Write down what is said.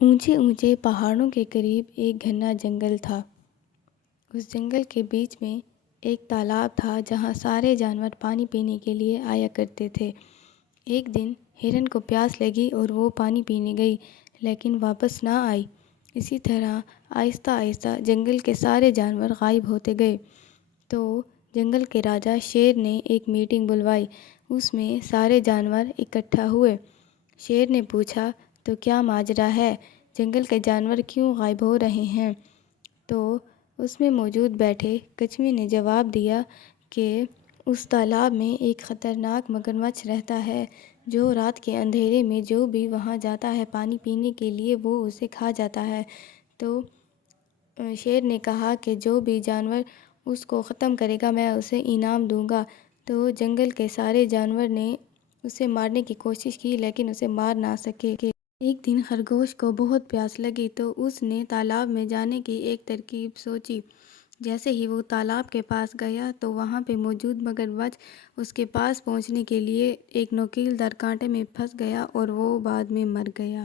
اونچے اونچے پہاڑوں کے قریب ایک گھنا جنگل تھا۔ اس جنگل کے بیچ میں ایک تالاب تھا جہاں سارے جانور پانی پینے کے لیے آیا کرتے تھے۔ ایک دن ہرن کو پیاس لگی اور وہ پانی پینے گئی لیکن واپس نہ آئی۔ اسی طرح آہستہ آہستہ جنگل کے سارے جانور غائب ہوتے گئے۔ تو جنگل کے راجا شیر نے ایک میٹنگ بلوائی۔ اس میں سارے جانور اکٹھا ہوئے۔ شیر نے پوچھا، تو کیا ماجرا ہے؟ جنگل کے جانور کیوں غائب ہو رہے ہیں؟ تو اس میں موجود بیٹھے کچھوے نے جواب دیا کہ اس تالاب میں ایک خطرناک مگرمچھ رہتا ہے جو رات کے اندھیرے میں جو بھی وہاں جاتا ہے پانی پینے کے لیے وہ اسے کھا جاتا ہے۔ تو شیر نے کہا کہ جو بھی جانور اس کو ختم کرے گا میں اسے انعام دوں گا۔ تو جنگل کے سارے جانور نے اسے مارنے کی کوشش کی لیکن اسے مار نہ سکے۔ ایک دن خرگوش کو بہت پیاس لگی تو اس نے تالاب میں جانے کی ایک ترکیب سوچی۔ جیسے ہی وہ تالاب کے پاس گیا تو وہاں پہ موجود مگرمچھ اس کے پاس پہنچنے کے لیے ایک نوکیل دار کانٹے میں پھنس گیا اور وہ بعد میں مر گیا۔